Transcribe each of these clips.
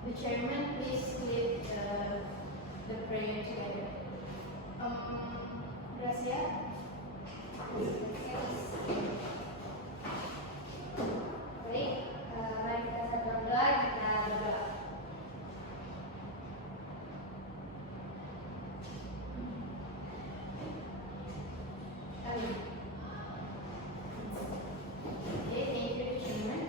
The chairman, please lead the prayer together. Gracia. Baik, mari kita berdoa, kita berdoa. Okay, thank you, chairman.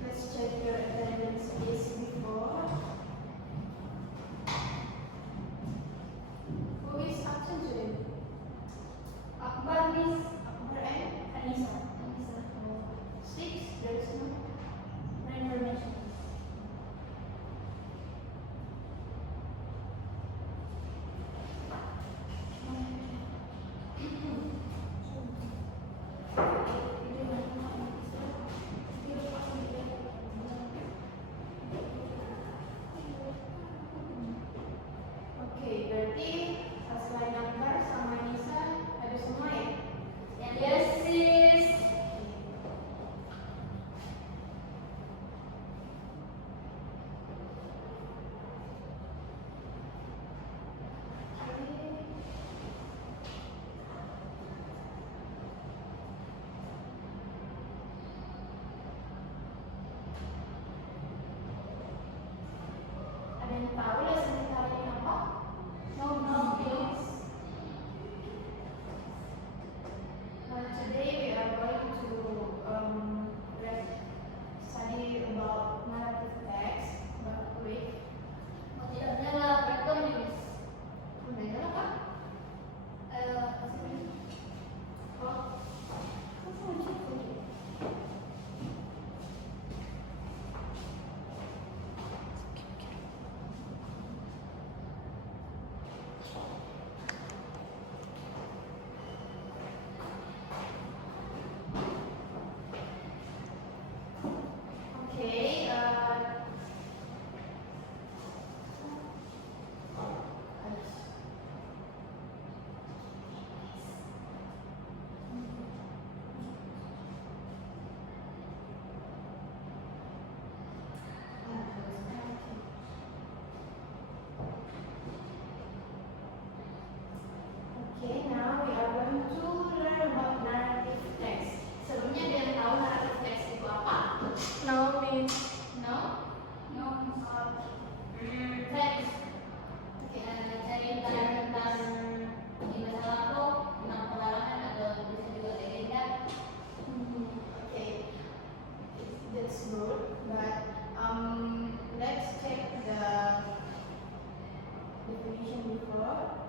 Let's check your attendance list before. Who is absent today? Akbar, Miss. Akbar and Anissa. six. There is no Information. Oke, berarti selain Akbar sama Nisa ada semua ya? Yes, sis. Ada yang tahu lesson kita hari ini apa? No, please. Today we are going to study about narrative text, but wait, Mau tidak nyala, rekam nih, Miss. udah nyala kan? Oh, okay. Okay, now we are going to learn about narrative text. Sebelumnya ada yang tahu narrative text itu apa? No, Miss. No? No, Miss. Text. Oke, cerita tentang di masa lalu, tentang pengalaman atau bisa juga legenda. Okay, that's good. But let's check the definition before.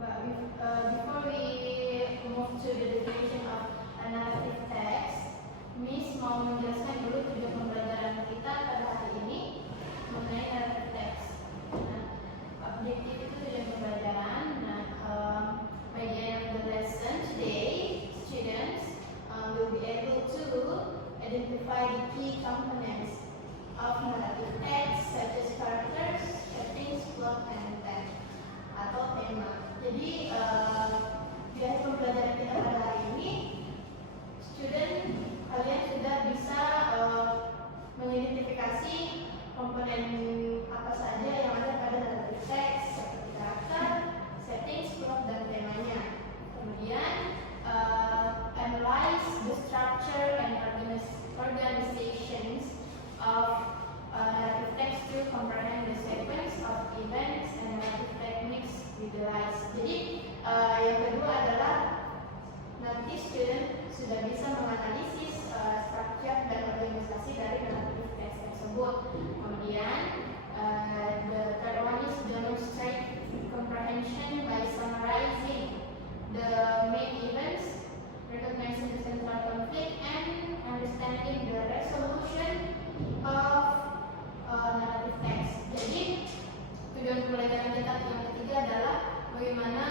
But before we move to the definition of a narrative text, Miss mau menjelaskan dulu tujuan pembelajaran kita pada hari ini mengenai narrative text. Nah, objektif itu tujuan pembelajaran. Nah, by the end of the lesson today, students will be able to identify the key components of narrative text, such as characters, settings, plot, and text atau tema. Jadi di akhir pembelajaran kita pada hari ini, kalian sudah bisa mengidentifikasi komponen apa saja yang ada pada narrative text seperti karakter, settings, plot, dan temanya. Kemudian analyze the structure and organizations of narrative text to comprehend the sequence of events and narrative techniques utilized. Jadi yang events, recognizing the central conflict, and understanding the resolution of narrative text. Jadi tujuan pembelajaran kita yang ketiga adalah bagaimana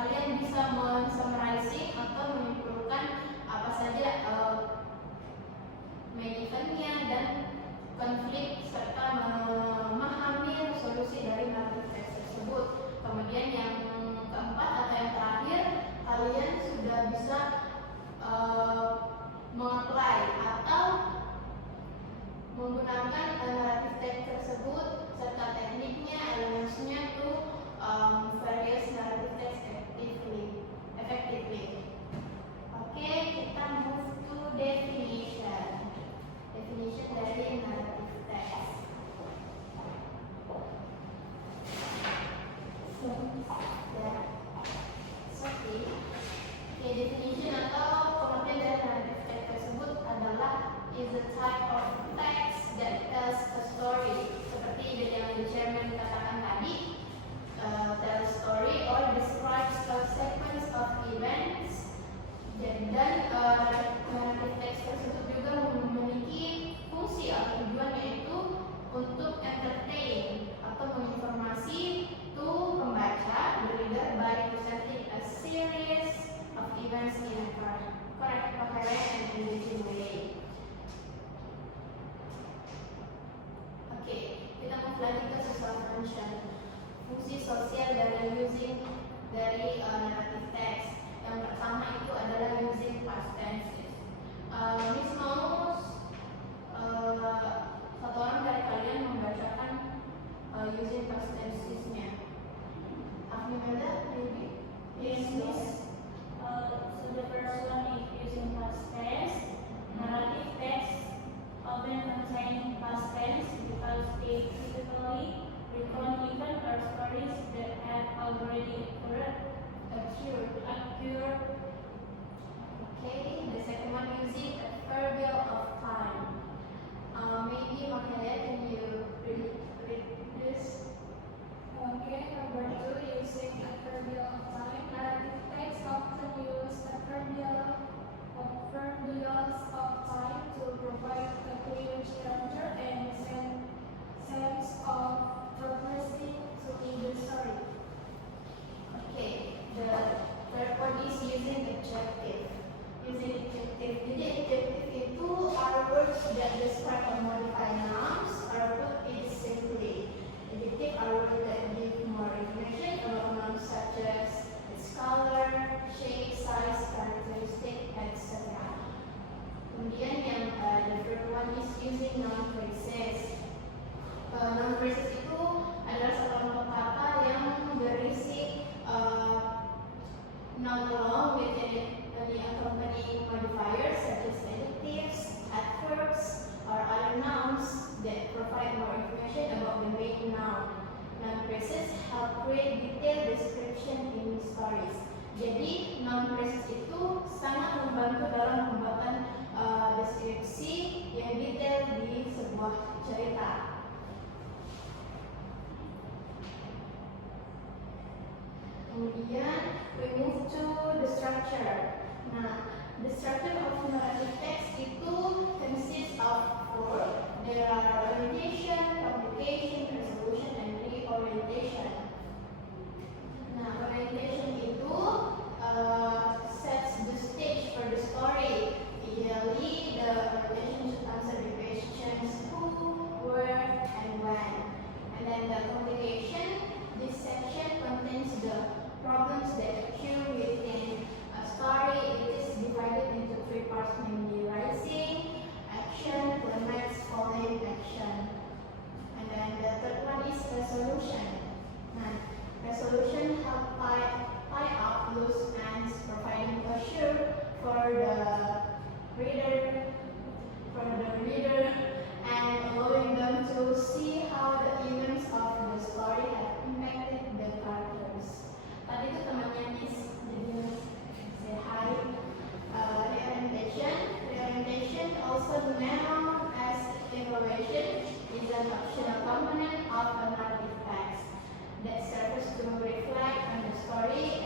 kalian bisa men-summarizing atau menyimpulkan apa saja main eventnya dan konflik serta memahami resolusi dari narrative text tersebut. Kemudian yang keempat atau yang terakhir, kalian sudah bisa mengapply atau menggunakan narrative text tersebut serta tekniknya, elementsnya to various narrative text effectively. Oke, kita move to definition. Definition dari narrative text. Definition atau pengertian dari narrative text tersebut adalah is a type of text that tells a story. Seperti yang the chairman katakan tadi, tell a story or describes a sequence of events. Dan narrative text tersebut juga memiliki fungsi atau tujuan, yaitu untuk entertain atau menginformasi to pembaca, the reader, by presenting a series of events in a correct, coherent, and engaging way. Oke, kita move lagi ke social function. Fungsi sosial dari narrative text. Yang pertama itu adalah using past tenses. Miss mau satu orang dari kalian membacakan using past tensesnya. Afnimelda, maybe? Yes, Miss. So the first one is using past tense. Narrative text often contain past tense because they typically recount events or stories that have already occurred. Okay, the second one using adverbial of time. Maybe Mahelia, can you read this? Okay, number 2, using adverbial of time. Narrative text often use adverbials of time to provide a clear structure and sense of progressing through the story. Okay, the third one is using adjective. Using adjective. Jadi adjective itu are words that describe or modify nouns, or put it simply. Adjective are words that give more information about nouns such as its color, shape, size, characteristic, etc. Kemudian yang the third one is using noun phrases. Noun phrases itu adalah satu kelompok kata yang berisi noun along with any accompanying modifiers such as adjectives, adverbs, or other nouns that provide more information about the main noun. Noun phrases help create detailed description in stories. Jadi noun phrases itu sangat membantu dalam pembuatan deskripsi yang detail di sebuah cerita. Kemudian we move to the structure. Nah, the structure of narrative text itu consists of 4. There are orientation, publication, resolution, and reorientation. Nah, orientation itu sets the stage for the story. Ideally, the orientation should answer the questions who, where, and when. And then the publication, this section contains the problems that occur within a story. It is divided into 3 parts, namely rising, action, climax, falling, action. And then the third one is resolution. Nah, resolution help tie up loose ends, providing closure for the reader and allowing them to see how the events of the story have impacted the characters. Tadi itu temannya Miss, jadi say hi. Reorientation, also known as evaluation, is an optional component of a narrative text that serves to reflect on the story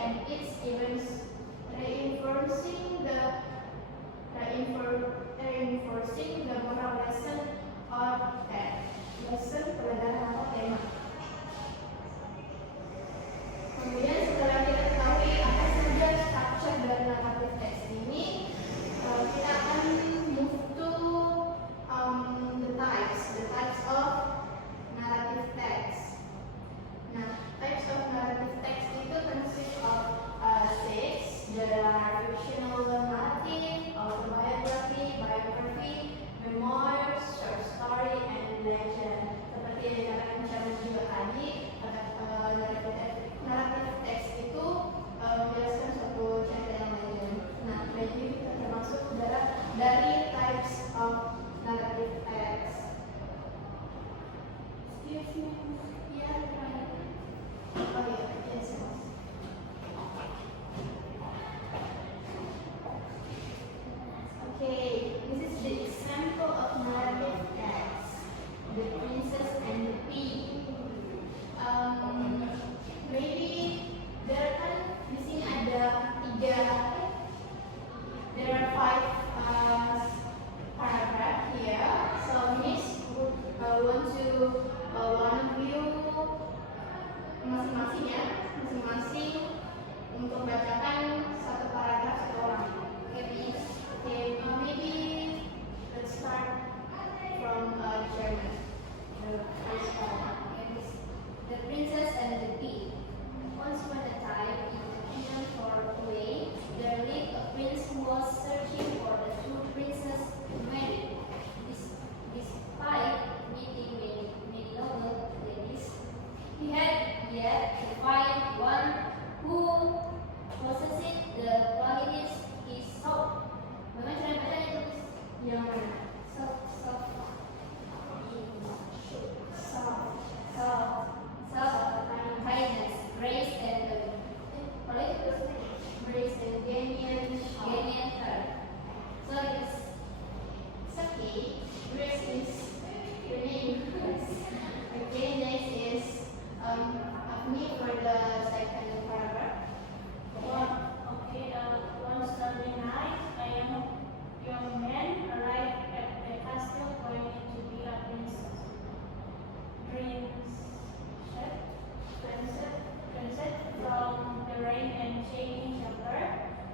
shining chamber.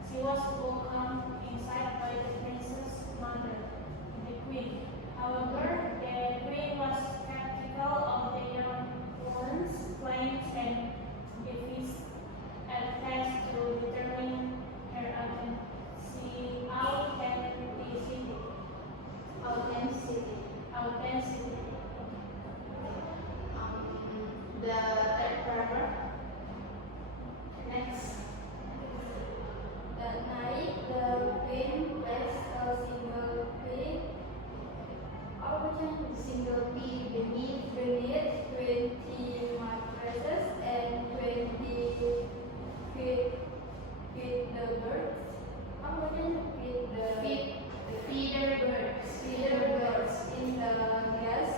She was welcomed inside by the princess' mother, the queen. However, the queen was skeptical of the young woman's claims and refused at first to determine her authenticity. Authenticity. The third paragraph. Next. That night, the queen placed a single pea beneath 20 mattresses and 20 feed the birds. Feeder birds in the guest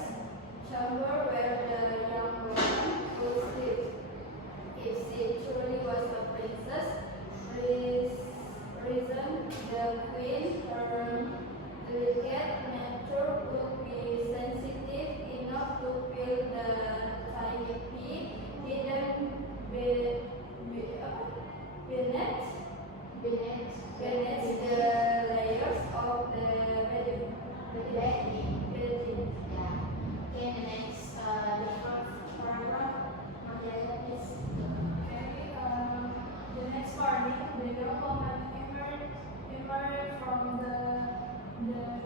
chamber where the young woman would sleep. If she truly was a princess, reasoned the queen, her delicate nature would be sensitive enough to feel the tiny pea hidden beneath the layers of the bedding. Yeah. Okay, the next, the fourth paragraph. Is The next morning, the young woman emerged from the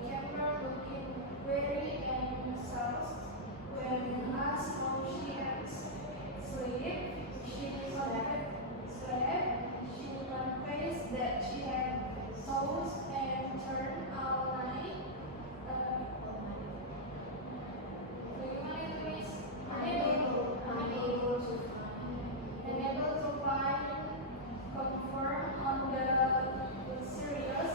chamber looking weary and exhausted. When asked how she had slept, she confessed that she had tossed and turned all night. Unable to find comfort on the serious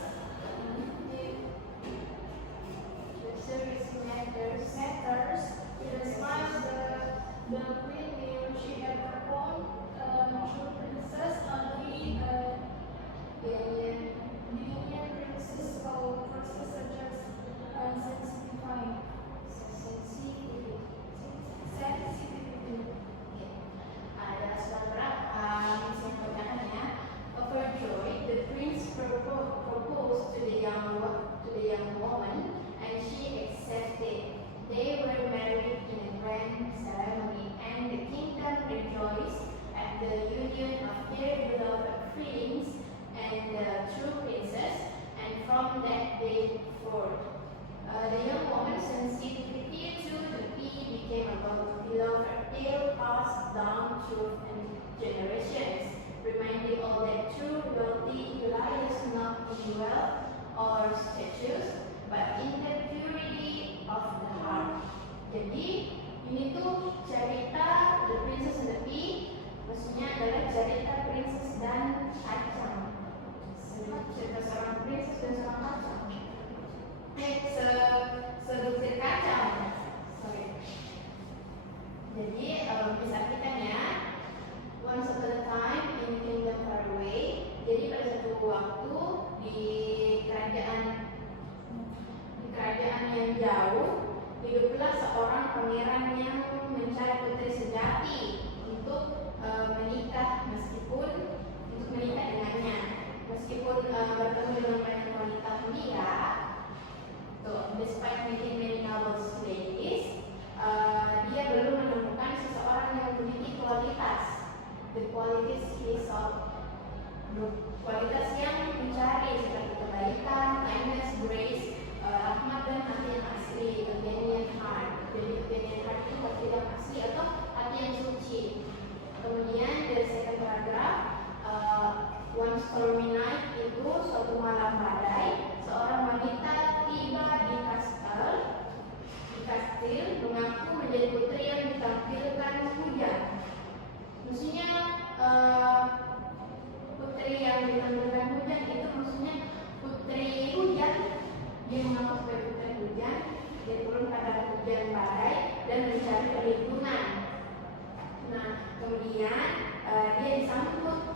matters. Despite the queen knew she had performed true princess only the Indian princess called process such as sensitivity. ada paragraph yang pertanyaannya. Overjoyed, the prince proposed to the young woman, and she accepted. They were married in a grand ceremony, and the kingdom rejoiced at the union of their beloved prince and the true princess. And from that day forth, the young woman's sensitivity to the pea became a beloved tale passed down through generations, reminding all that true loyalty lies not in wealth or status, but in the purity of the heart. Jadi ini tuh cerita The Princess and the Pea, maksudnya adalah cerita princess dan kacang. Cerita seorang princess dan seorang kacang. Sebutir kacang. Sorry. Jadi bisa artikannya once upon a time in kingdom far away. Jadi pada satu waktu di kerajaan yang jauh hiduplah seorang pangeran yang mencari putri sejati untuk menikah dengannya. Meskipun bertemu dengan banyak wanita mulia, despite meeting many noble ladies, dia belum menemukan seseorang yang memiliki kualitas, the qualities he sought, kualitas yang mencari seperti kebaikan, kindness, grace, rahmat dan hati yang asli, a genuine heart. Jadi genuine heart itu hati yang asli atau hati yang suci. Kemudian dari second paragraph, one stormy night itu suatu malam badai, seorang wanita tiba di kastil mengaku menjadi putri yang ditampilkan hujan. Maksudnya putri yang ditampilkan hujan itu maksudnya putri hujan. Dia mengaku sebagai putri hujan, dia turun pada hujan badai dan mencari perlindungan. Nah, kemudian dia disambut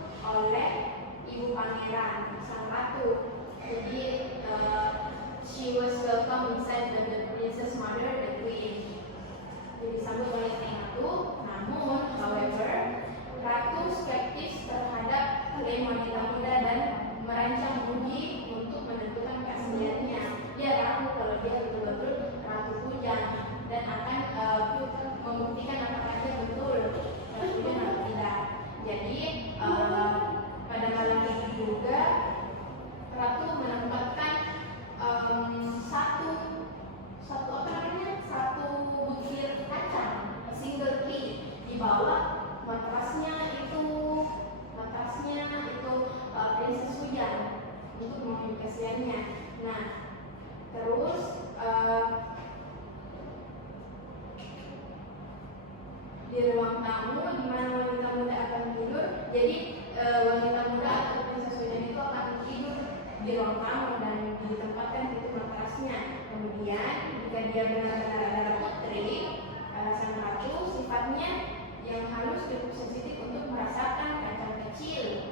kasihannya. Nah, terus di ruang tamu di mana wanita muda akan tidur. Jadi wanita muda atau princess William itu akan tidur di ruang tamu dan ditempatkan di matrasnya. Kemudian jika dia benar-benar adalah putri, sang ratu sifatnya yang halus cukup sensitif untuk merasakan kacang kecil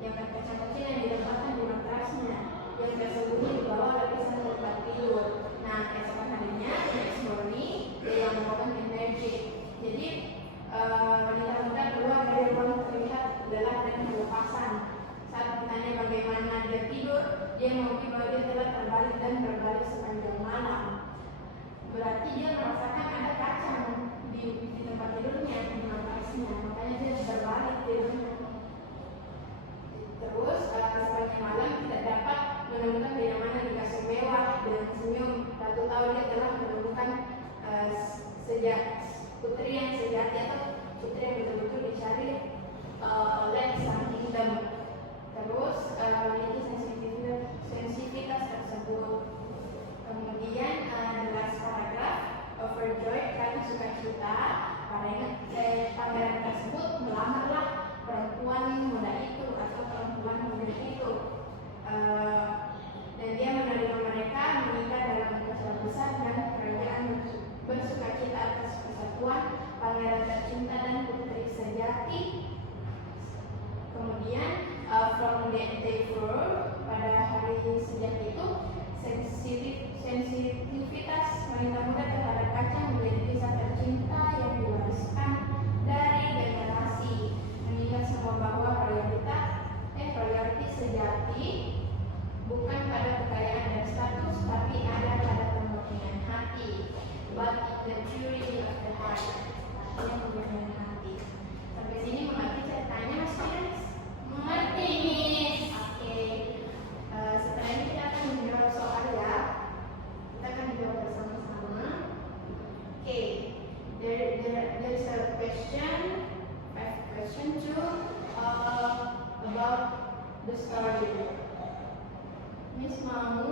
yang ditempatkan di matrasnya yang tersembunyi di bawah lapisan tempat tidur. Nah, keesokan harinya next morning dia yang merupakan energi. Jadi wanita muda keluar dari ruang terlihat lelah dan kelepasan. Saat ditanya bagaimana dia tidur, dia mengakui bahwa dia telah terbalik dan berbalik sepanjang malam. Berarti dia merasakan ada kacang di tempat tidurnya, di matrasnya, makanya dia berbalik tidurnya. Terus sepanjang malam tidak dapat menemukan di mana di kasur mewah dengan senyum. Ratu tahu dia telah menemukan putri yang sejati atau putri yang betul-betul dicari oleh sang kingdom. Terus memiliki sensitivitas tersebut. Kemudian the last paragraph, overjoyed karena sukacita, pangeran tersebut melamarlah perempuan muda itu atau perempuan muda itu. Dan dia menerima mereka menikah dalam acara besar dan kerajaan bersukacita atas persatuan pangeran tercinta dan putri sejati. Kemudian from that day forward, pada hari sejak itu sensitivitas wanita muda terhadap kacang menjadi kisah tercinta yang diwariskan dari generasi, mengingat semua bahwa royalty sejati bukan pada kekayaan dan status, tapi ada pada kemurnian hati. But the purity of the heart, artinya kemurnian hati. Sampai sini mengerti ceritanya, Mas Firas? Mengerti, Miss. Oke. Setelah ini kita akan menjawab soal ya. Kita akan menjawab bersama-sama. Oke. There is a question to about the story. Miss mau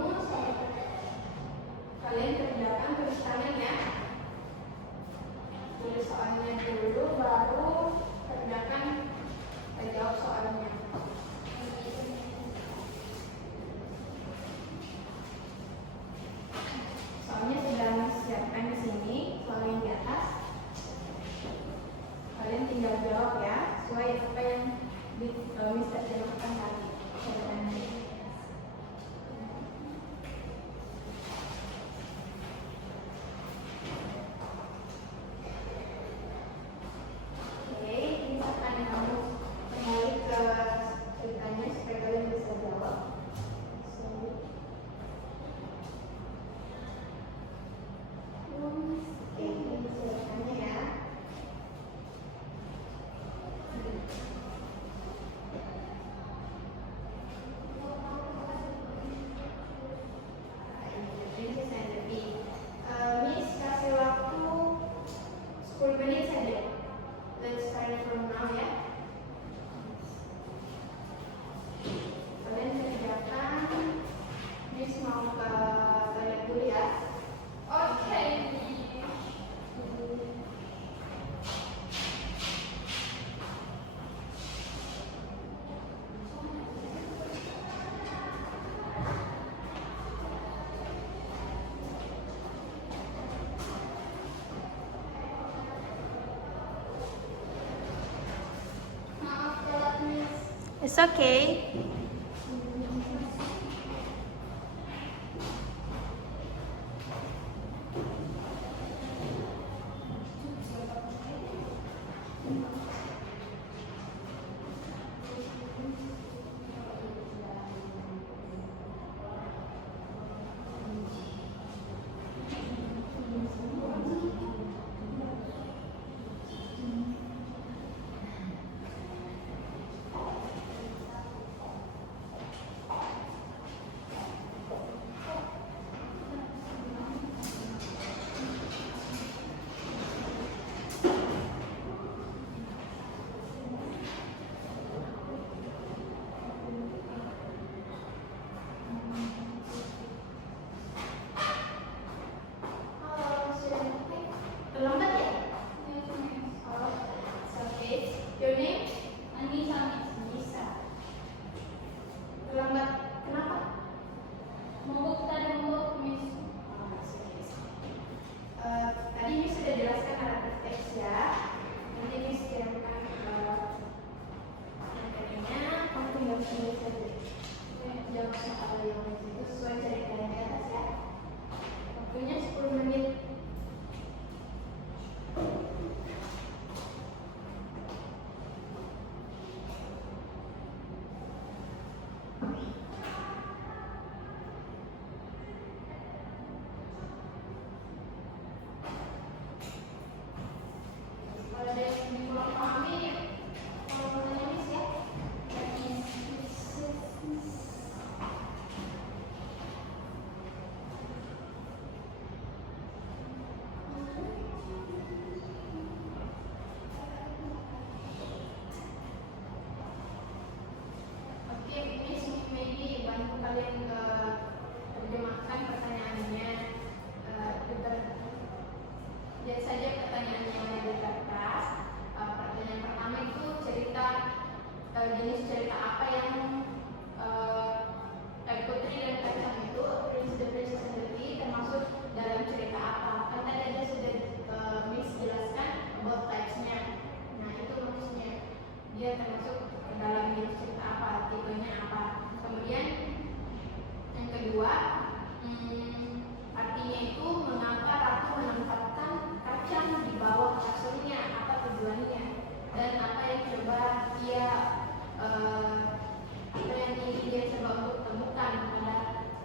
kalian kerjakan tulis tangan ya. Tulis soalnya dulu, baru kerjakan jawab soalnya. Soalnya sudah siapkan di sini, soalnya di atas. Kalian tinggal jawab ya, sesuai apa yang Miss terjemahkan tadi. It's okay. Miss Inggris aja. Jangan salah yang itu sesuai cerita yang di atas ya. Waktunya 10 menit. Kalau ada yang kurang pahami, kalau menanya Miss ya. Oke, Miss maybe bantu kalian terjemahkan pertanyaannya. Lihat saja pertanyaannya yang ada di kertas. Pertanyaan pertama itu cerita jenis cerita apa yang Putri dan Kacang itu Prince the Princess and the Pea termasuk dalam cerita apa? Kan tadi aja sudah Miss jelaskan about types-nya. Nah itu maksudnya dia termasuk dalam jenis cerita apa, tipenya apa. Kemudian yang kedua, artinya itu mengapa Ratu menempatkan kacang di bawah kasurnya, apa tujuannya, dan apa yang coba dia apa yang ingin dia coba untuk temukan pada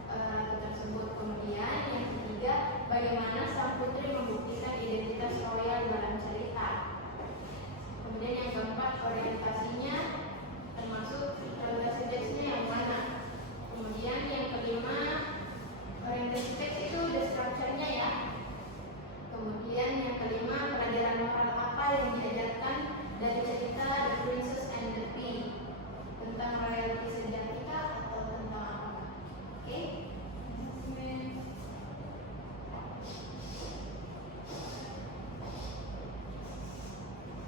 ratu tersebut. Kemudian yang ketiga, bagaimana sang putri membuktikan identitas royal dalam cerita. Kemudian yang keempat, orientasinya termasuk orientasi teksnya yang mana. Kemudian yang kelima, orientasi teks itu the structure-nya ya. Kemudian yang kelima, pelajaran moral apa yang diajarkan dari cerita The Princess and the Pea, tentang royalty sejati atau tentang apa? Oke?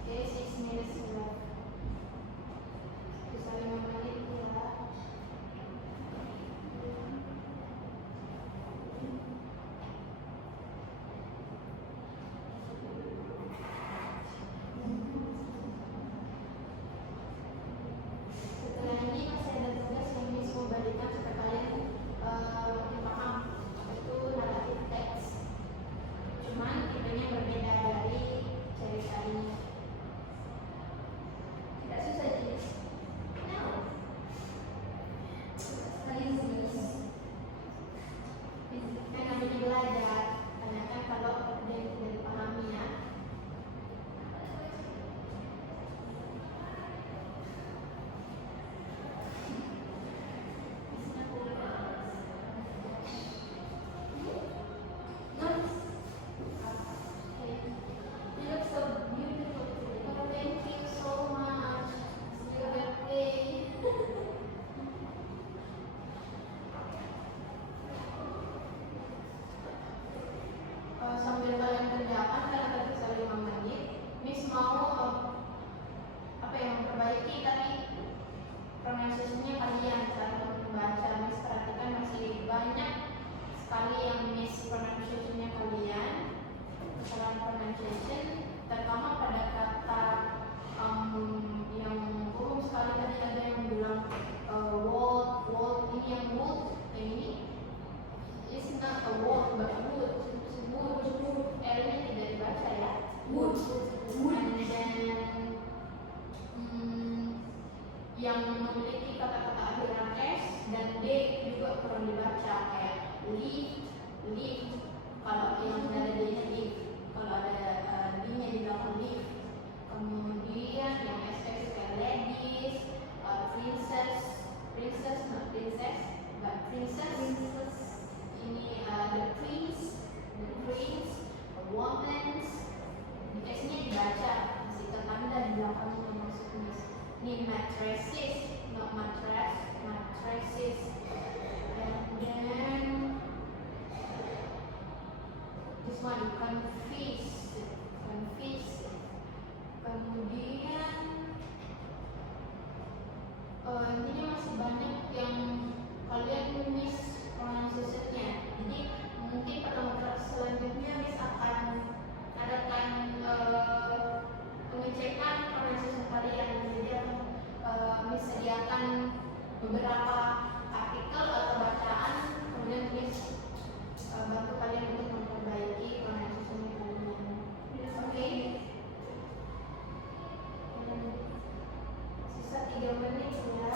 Oke, 6 minutes left. Bisa 5 menit ya. Setelah ini masih ada tugas yang Miss mau berikan supaya kalian makin paham, itu narrative text. Cuman tipenya berbeda dari cerita ini. Tidak susah Jis. No. Paling Miss. Kan namanya belajar. Tanyakan kalau ada yang tidak dipahami ya. You look so beautiful today. Oh, thank you so much. It's your birthday. Sambil kalian kerjakan karena tersisa 5 menit, Miss mau apa yang memperbaiki tadi pronunciation-nya kalian saat membaca. Miss perhatikan masih banyak sekali yang miss pronunciation-nya kalian. Kesalahan pronunciation terutama pada kata yang umum sekali. Tadi ada yang bilang wall, ini yang wood, yang ini it's not a wall but wood. L-nya tidak dibaca ya. Wood. And then yang memiliki kata-kata akhiran S dan D juga perlu dibaca, kayak leaf. Kalau yang ada D-nya leaf, kalau ada D-nya di belakang leaf. Kemudian yang SS kayak ladies, princess, not princess, but princess. Ini the prince, a woman. Teksnya dibaca, masih ketanda di belakangnya maksudnya. Ini mattresses, not mattresses. And then this one confess. Kemudian ini masih banyak yang kalian miss pronunciation-nya. Jadi mungkin pada modul selanjutnya Miss akan adakan pengecekan pronunciation kalian. Jadi Miss sediakan beberapa artikel atau bacaan, kemudian please bantu kalian untuk memperbaiki pronunciation kalian. Oke. Sisa 3 menit ya.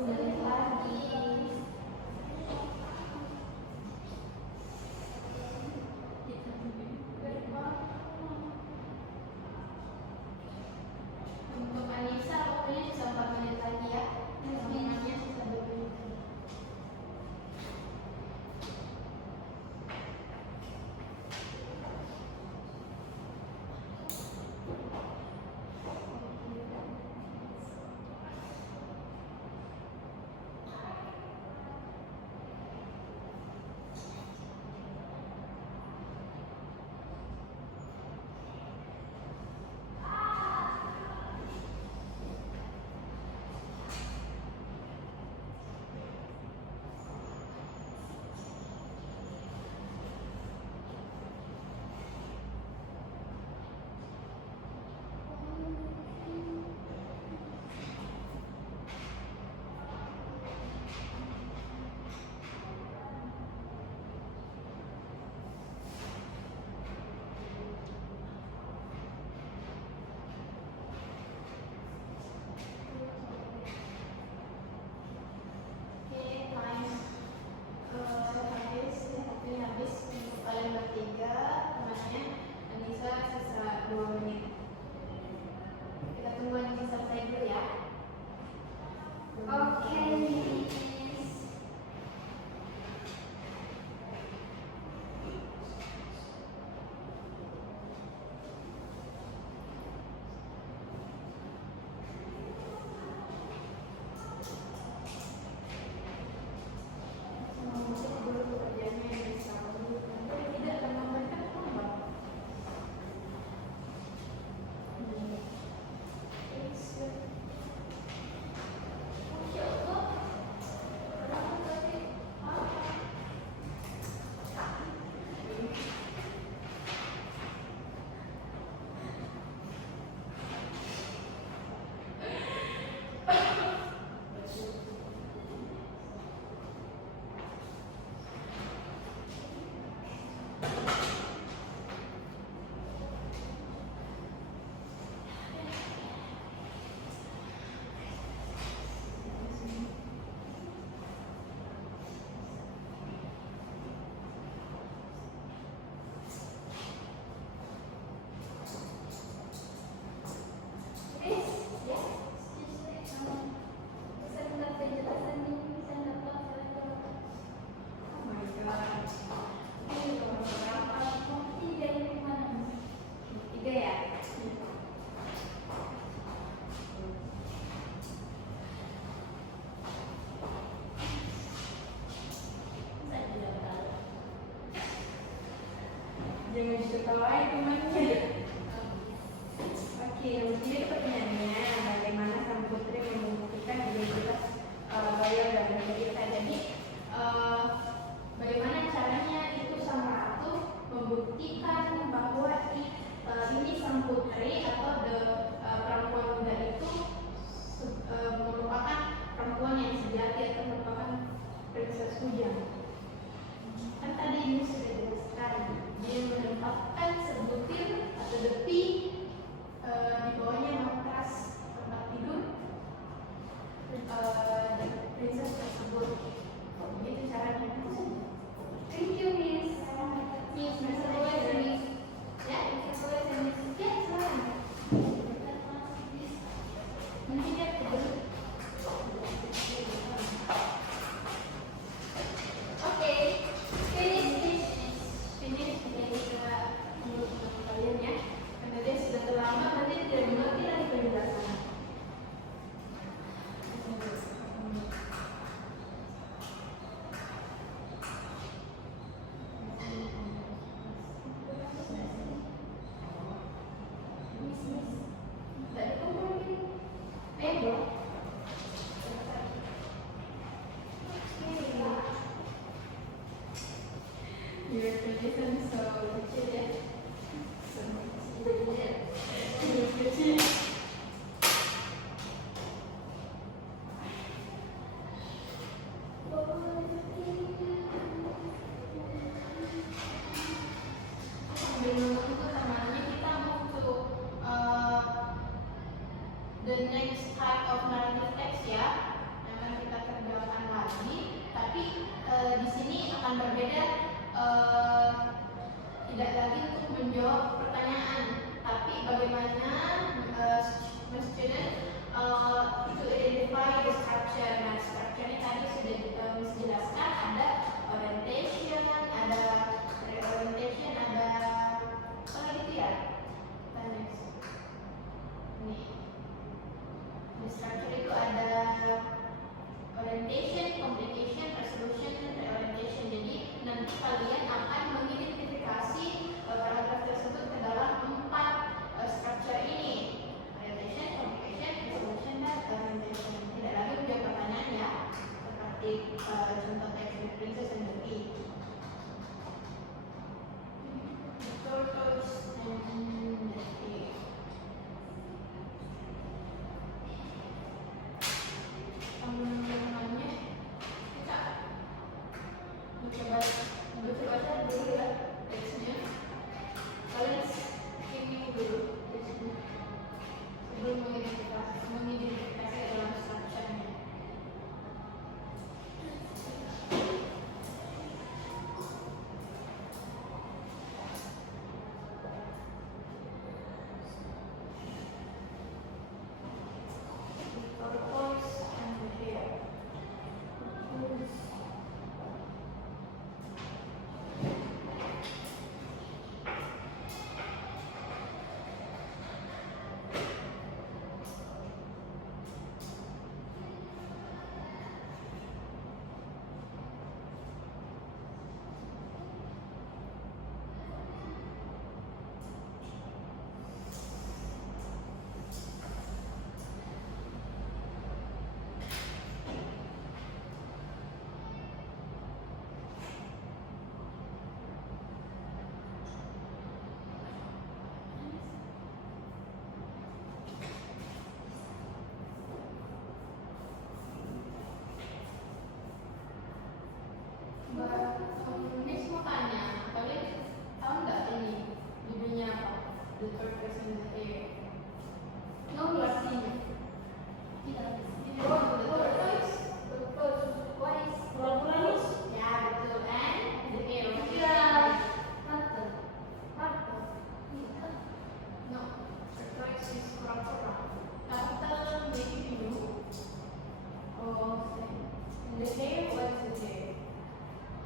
Menit lagi. Untuk Anissa waktunya sisa 4 menit lagi ya. Semuanya sisa 2 menit lagi. Oke, time habis, waktunya habis untuk kalian bertiga, temannya Anissa sisa 2 menit. Kita tunggu Anissa selesai dulu ya. Oke, Miss. Cek dulu pekerjaannya Anissa dulu. Nanti tidak akan memberikan tambah. Jangan diketawain temannya. Oke, jadi pertanyaannya bagaimana Sang Putri membuktikan identitas Bayar dan Berita. Jadi bagaimana caranya itu Sang Ratu membuktikan bahwa ini Sang Putri atau perempuan muda itu merupakan perempuan yang sejati atau merupakan princess hujan. Kan tadi ini sudah jelaskan, dia menempatkan sebutir your tradition so kecil ya. So kecil. Sambil menunggu temannya, kita move to the next type of narrative text ya, yang akan kita kerjakan lagi. Tapi di sini akan berbeda, tidak lagi untuk menjawab pertanyaan, tapi bagaimana student to identify the structure. Nah, structure ini tadi sudah dijelaskan, ada orientation, ada reorientation, ada apa lagi itu ya? Kita next. Nih. Di structure itu ada orientation, complication, resolution, dan reorientation. Jadi nanti kalian akan mengidentifikasi paragraf tersebut ke dalam 4 structure ini: orientation, complication, resolution, dan reorientation. Tidak lagi menjawab pertanyaan ya, seperti contoh teks The Princess and the Pea. The Tortoise and the Pig. Teman-temannya kita baca dulu ya teksnya. Kalian skimming dulu teksnya sebelum mengidentifikasi dalam structure-nya. Tortoise and the hare. Next mau tanya, kalian tahu nggak ini judulnya apa? The Tortoise and the Hare. No, artinya. Oh, the tortoise. Pura-pura Ya betul, and the hare. No, tortoise is pura-pura. Turtle maybe you know. Oh, okay. And the hare, what's the hare?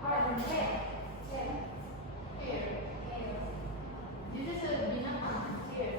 Hare. Hare. This is a binatang. Hare.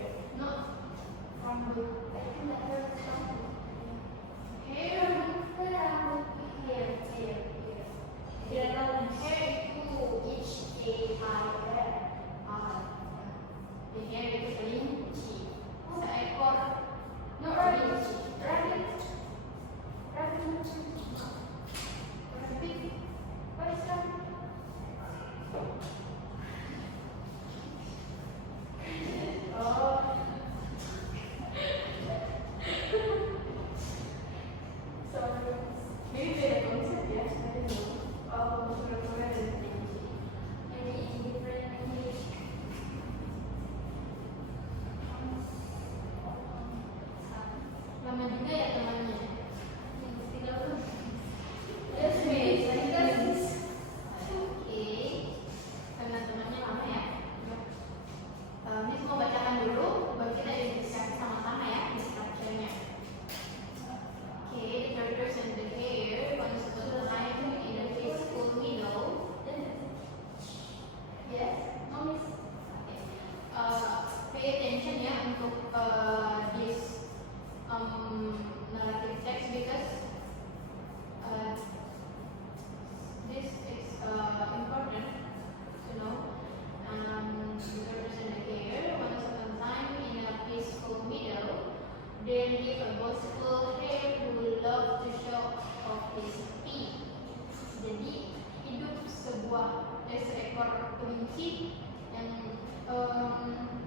kelinci yang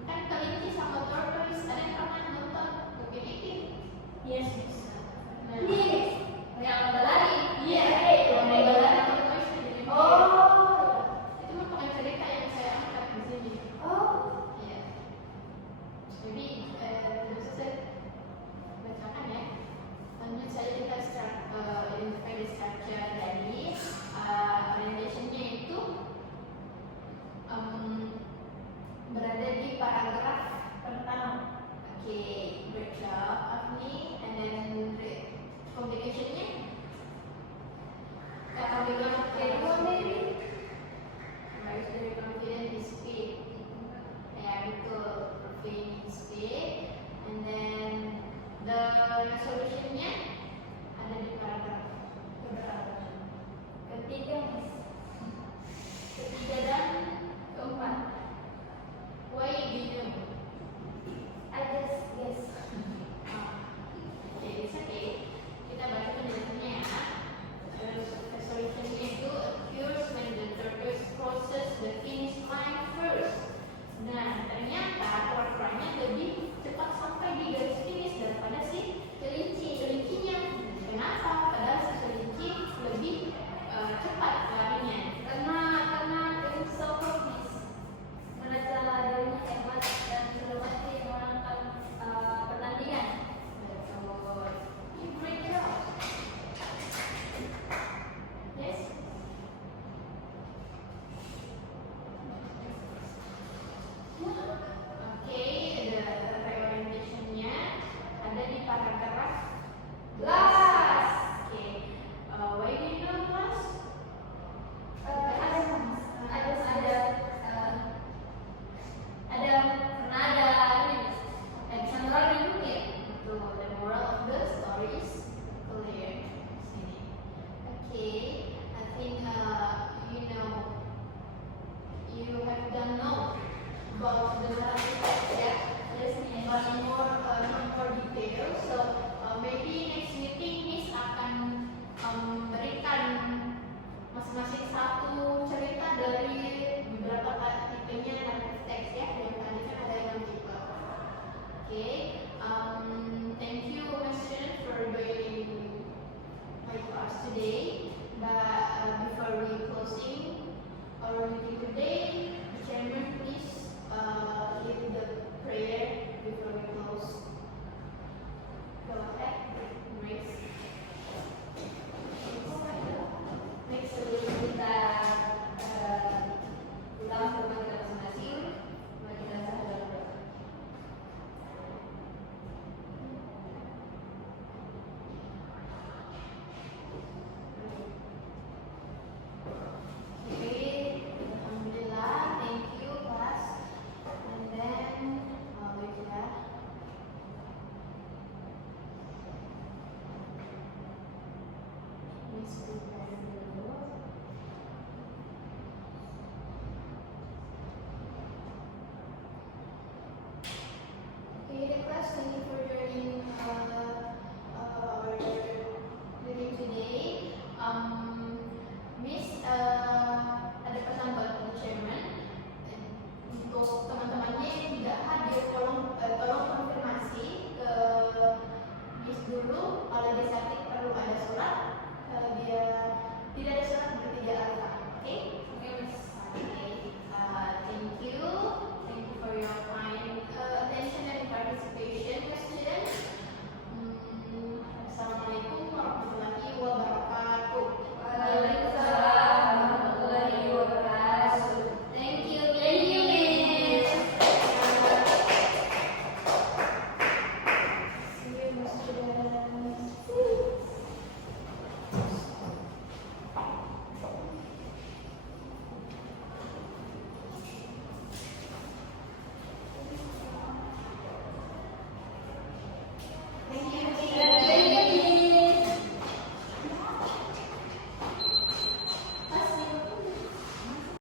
kan kelinci sama tortoise ada yang pernah nonton Upin Ipin? Yes, yes.